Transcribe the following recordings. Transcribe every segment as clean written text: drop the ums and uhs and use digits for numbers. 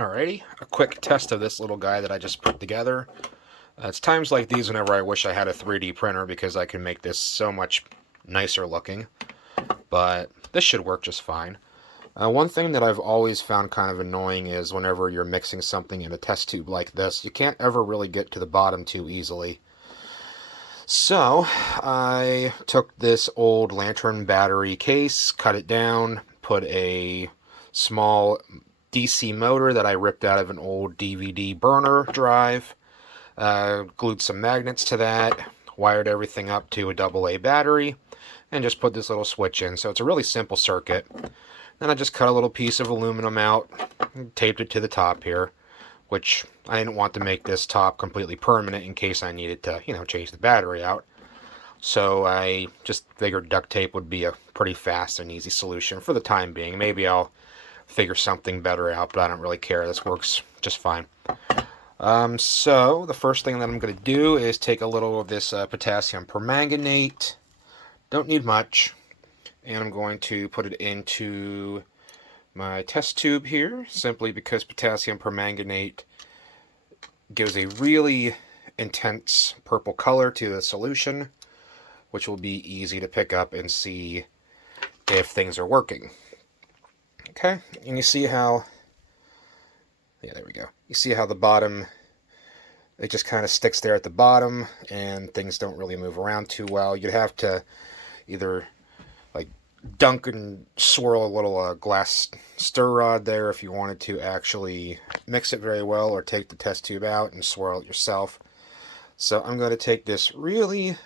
Alrighty, a quick test of this little guy that I just put together. It's times like these whenever I wish I had a 3D printer because I can make this so much nicer looking, but this should work just fine. One thing that I've always found kind of annoying is whenever you're mixing something in a test tube like this, you can't ever really get to the bottom too easily. So I took this old lantern battery case, cut it down, put a small DC motor that I ripped out of an old DVD burner drive, glued some magnets to that, wired everything up to a AA battery, and just put this little switch in. So it's a really simple circuit. Then I just cut a little piece of aluminum out, and taped it to the top here, which I didn't want to make this top completely permanent in case I needed to, change the battery out. So I just figured duct tape would be a pretty fast and easy solution for the time being. Maybe I'll figure something better out, but I don't really care. This works just fine. So the first thing that I'm going to do is take a little of this potassium permanganate. Don't need much. And I'm going to put it into my test tube here, simply because potassium permanganate gives a really intense purple color to the solution, which will be easy to pick up and see if things are working. Okay, and you see how, yeah, there we go. You see how the bottom, it just kind of sticks there at the bottom and things don't really move around too well. You'd have to either like dunk and swirl a little glass stir rod there if you wanted to actually mix it very well, or take the test tube out and swirl it yourself. So I'm going to take this really,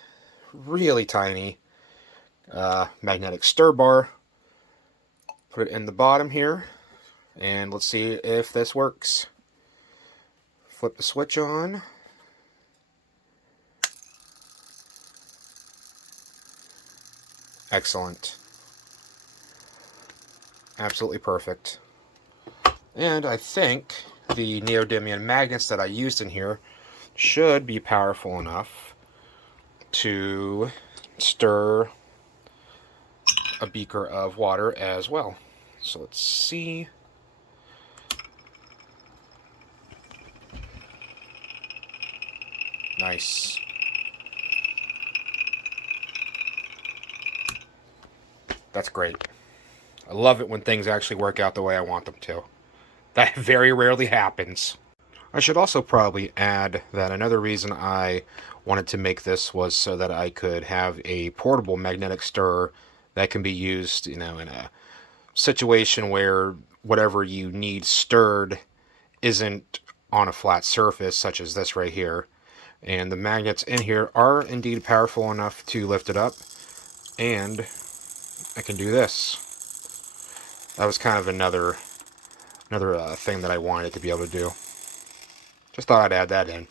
really tiny magnetic stir bar, put it in the bottom here, and let's see if this works. Flip the switch on. Excellent. Absolutely perfect. And I think the neodymium magnets that I used in here should be powerful enough to stir a beaker of water as well. So let's see. Nice. That's great. I love it when things actually work out the way I want them to. That very rarely happens. I should also probably add that another reason I wanted to make this was so that I could have a portable magnetic stirrer that can be used, in a situation where whatever you need stirred isn't on a flat surface, such as this right here. And the magnets in here are indeed powerful enough to lift it up, and I can do this. That was kind of another thing that I wanted to be able to do. Just thought I'd add that in.